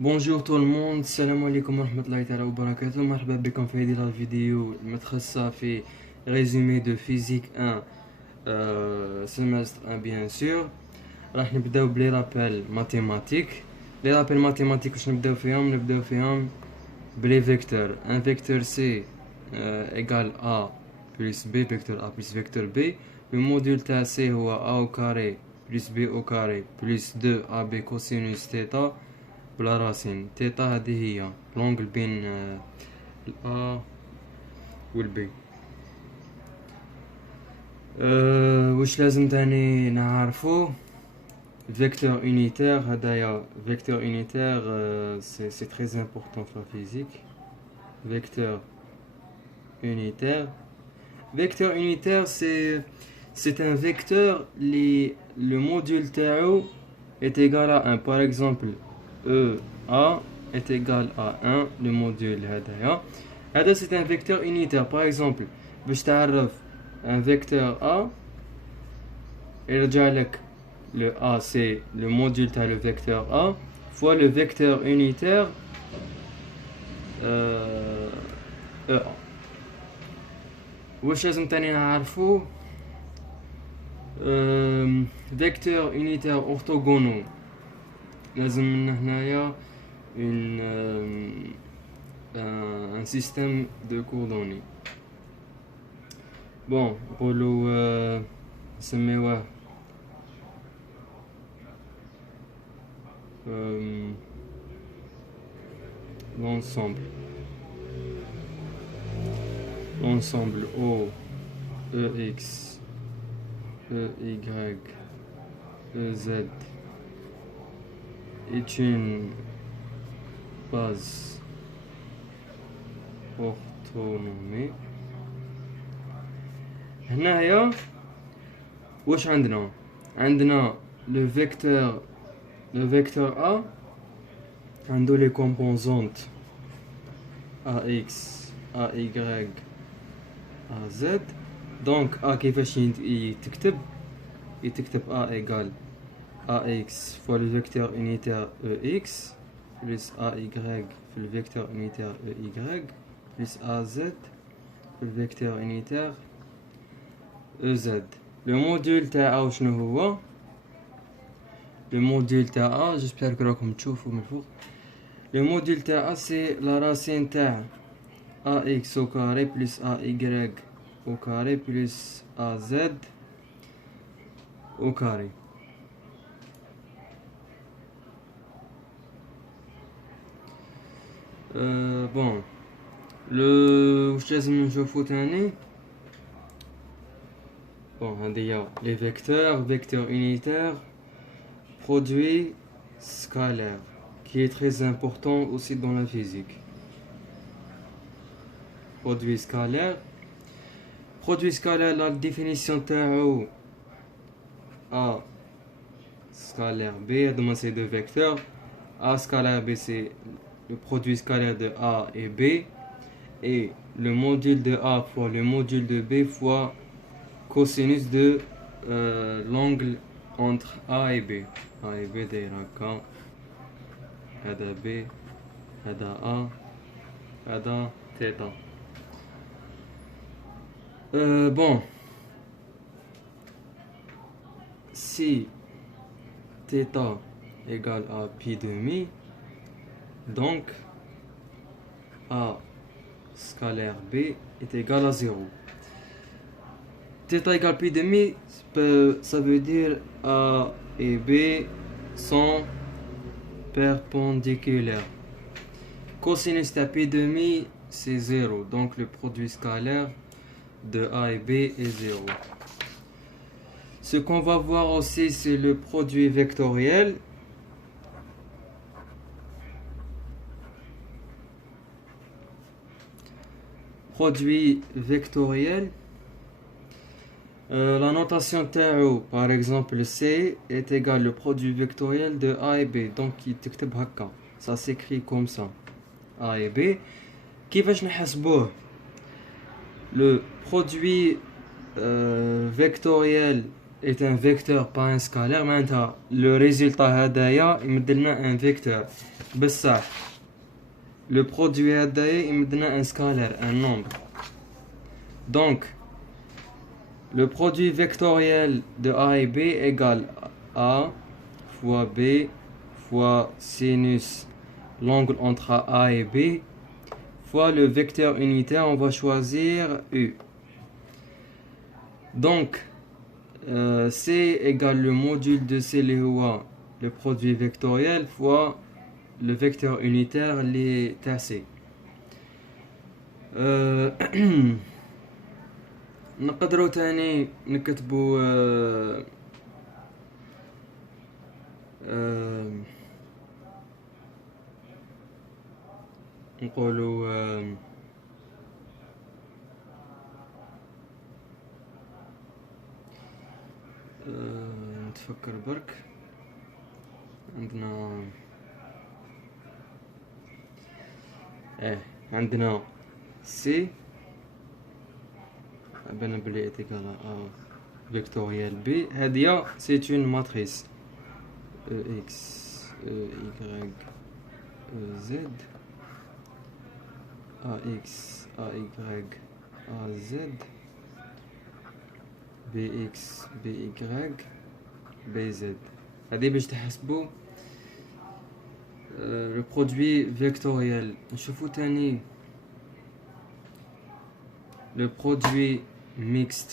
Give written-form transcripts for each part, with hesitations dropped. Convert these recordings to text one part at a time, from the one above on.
Bonjour tout le monde, salam alaikum wa rahmatullahi ta'ala wa barakatuh. مرحبا بكم في هذه الفيديو المتخصصة في résumé de physique 1 semestre 1 bien sûr. راح نبداو بلي رابيل ماتيماتيك. لي رابيل ماتيماتيك واش نبداو فيهم بلي فيكتور. ان فيكتور سي égal a plus b vecteur a plus vecteur b. Le module تاع c هو a au carré plus b au carré plus 2ab cosinus θ بلا راسين. تيتا هذه هي لونغل بين الأ والبي. واش لازم تاني نعرفو؟ فيكتور unitaire هدايا فيكتور unitaire سي très important في الفيزيك. فيكتور unitaire c'est un vecteur li le module تاعو est égal à 1. par exemple EA est égal à 1, le module هذايا. هذا c'est un vecteur unitaire. par exemple باش تعرف un vecteur A يرجع لك le A c'est le module تاع le vecteur A fois le vecteur unitaire EA. واش لازم تاني نعرفو؟ vecteur unitaire orthogonaux لازم من هنايا un système de coordonnées. bon نقولوا نسميوه l'ensemble O EX EY EZ est une base orthonomique. هنايا واش عندنا le vecteur A عنده les composantes AX AY AZ. donc A كيفاش يتكتب A égale AX fois le vecteur unitaire EX plus AY في le vecteur unitaire EY plus AZ في le vecteur unitaire EZ. le module تاعها شنو هو؟ le module تاعها j'espère que راكم تشوفوا من فوق. le module تاعها c'est la racine تاع AX au carré plus AY au carré plus AZ au carré. bon واش لازم نشوفو تاني؟ bon هادي les vecteurs unitaires produit scalaire qui est très important aussi dans la physique. produit scalaire la définition تاعو A scalaire B. هادوما c'est deux vecteurs. A scalaire B c'est le produit scalaire de A et B, et le module de A fois le module de B fois cosinus de l'angle entre A et B. A et B داير هكا، هذا B هذا A هذا θ. bon si θ égale à pi demi, donc A scalaire B est égal à 0. θ égale pi demi, ça veut dire A et B sont perpendiculaires. Cosinus de pi demi c'est 0, donc le produit scalaire de A et B est 0. Ce qu'on va voir aussi c'est le produit vectoriel. La notation تاعو par exemple C est égal le produit vectoriel de A et B, donc il تكتب هكا. ça s'écrit comme ça A et B. كيفاش نحسبوه؟ le produit vectoriel est un vecteur pas un scalaire معناتها le résultat هدايا يمدلنا un vecteur بصح le produit هدايا يمدلنا un scalaire un nombre. Donc le produit vectoriel de A et B égale A fois B fois sinus l'angle entre A et B fois le vecteur unitaire, on va choisir U. Donc C égale le module de C le produit vectoriel fois le vecteur unitaire les C. نقدروا تاني نكتبوا نقولوا نتفكر برك عندنا سي بنا بلي ايتيكال ا فيكتوريال بي هادية سي اون ماتريس او اكس او ايغريك او زد ا اكس ا ايغريك ا زد بي اكس بي ايغريك بي زد. هادي باش تحسبوا le produit vectoriel. نشوفوا تاني le produit mixte.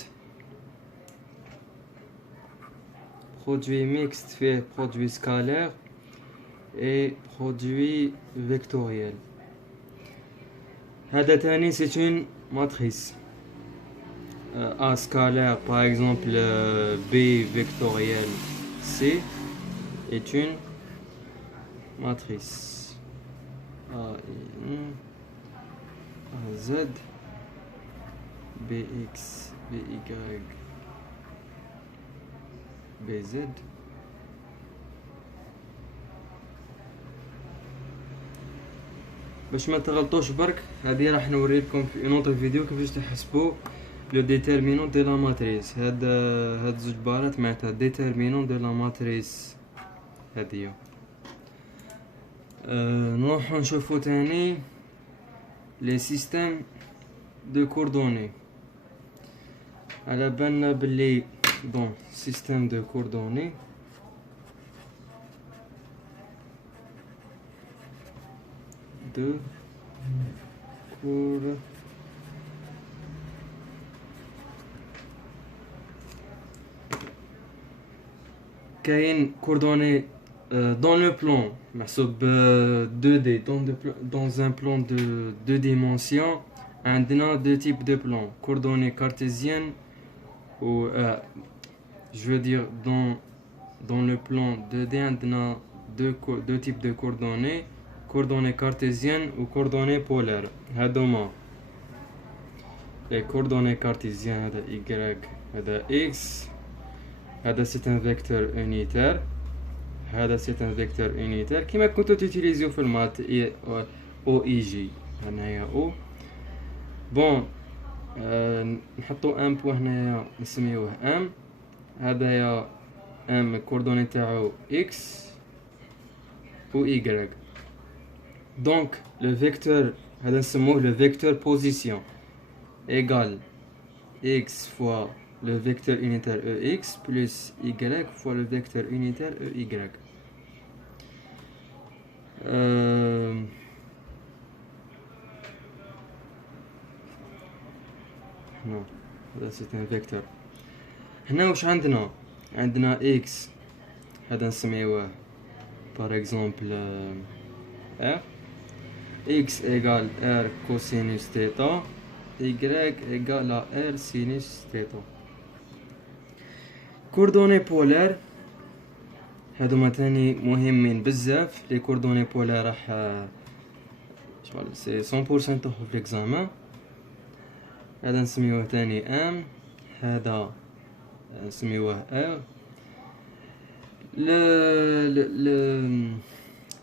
Produit mixte fait produit scalaire et produit vectoriel. هذا تاني c'est une matrice. A scalaire par exemple B vectoriel C est une matrice A Z BX BY BZ. باش ما تغلطوش برك هذه راح نوري لكم في نوتر فيديو كيفاش تحسبوا لو ديتيرمينون دو لا ماتريس. هاد زوج بارات معناتها ديتيرمينون دو لا ماتريس هادية. نروحو نشوفو تاني لي سيستيم دو كوردوني. على بالنا بلي bon système de coordonnées de كاين coordonnées dans le plan محسوب 2D dans un plan de 2 dimensions. عندنا deux types de plans, coordonnées cartésiennes ou je veux dire dans le plan 2D عندنا deux types de coordonnées cartésiennes ou coordonnées polaires. هادوما les coordonnées cartésiennes هذا y هذا x هذا c'est un vecteur unitaire هذا c'est un vecteur unitaire كيما كنتو تيتيليزيو في المات او اي جي هنايا او بون. نحطو ان بوان هنايا نسميوه ام. هذايا ام كوردوني تاعو اكس و y. دونك لو فيكتور هذا نسموه لو فيكتور بوزيسيون égal x fois le vecteur unitaire ex plus y fois le vecteur unitaire ey. Non, là c'est un vecteur. هنا واش عندنا x هذا نسميوه par exemple r x égale r cosinus θ y égale à r sinus θ. coordonnées polaires هادوما تاني مهمين بزاف. لي coordonnées polaires راح سي 100% في l'examen. هذا نسميوه تاني ام هذا نسميوه ار.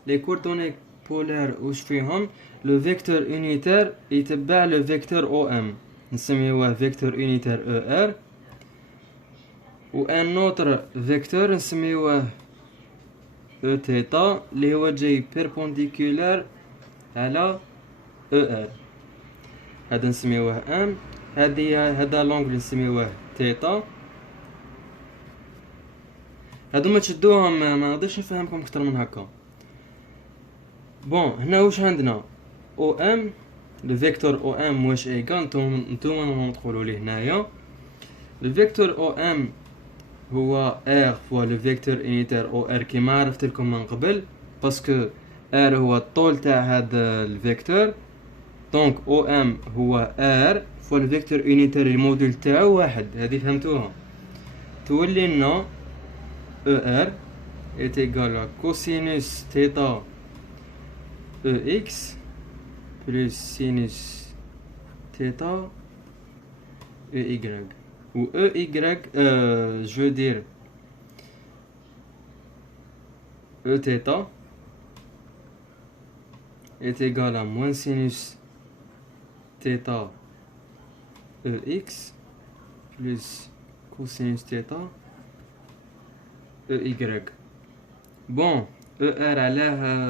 لي coordonnées polaires واش فيهم لو فيكتور unitaire يتبع لو فيكتور او ام نسميوه فيكتور unitaire او ار و ان اوتر فيكتور نسميوه او تيتا اللي هو جاي بيربونديكولار على او ار. هذا نسميوه ام، هذا لونغل نسميوه تيتا. هادو ما تشدوهم، ما نقدرش نفهمكم اكثر من هكا. بون هنا واش عندنا؟ او ام، لو فيكتور او ام واش ايكال، نتوما تقولوا لي هنايا الفيكتور او ام هو ار فوا لو فيكتور انيتير او ار كيما عرفت لكم من قبل، باسكو ار هو الطول تاع هذا الفيكتور. دونك او ام هو ار فوا لو فيكتور انيتير الموديل تاعو واحد. هذه فهمتوها؟ تولي لنا او ار est égal à cosinus θ ex plus sinus θ ey. Ou ey, je veux dire eθ est égal à moins sinus θ ex plus cosinus θ ey. Bon, ER علاه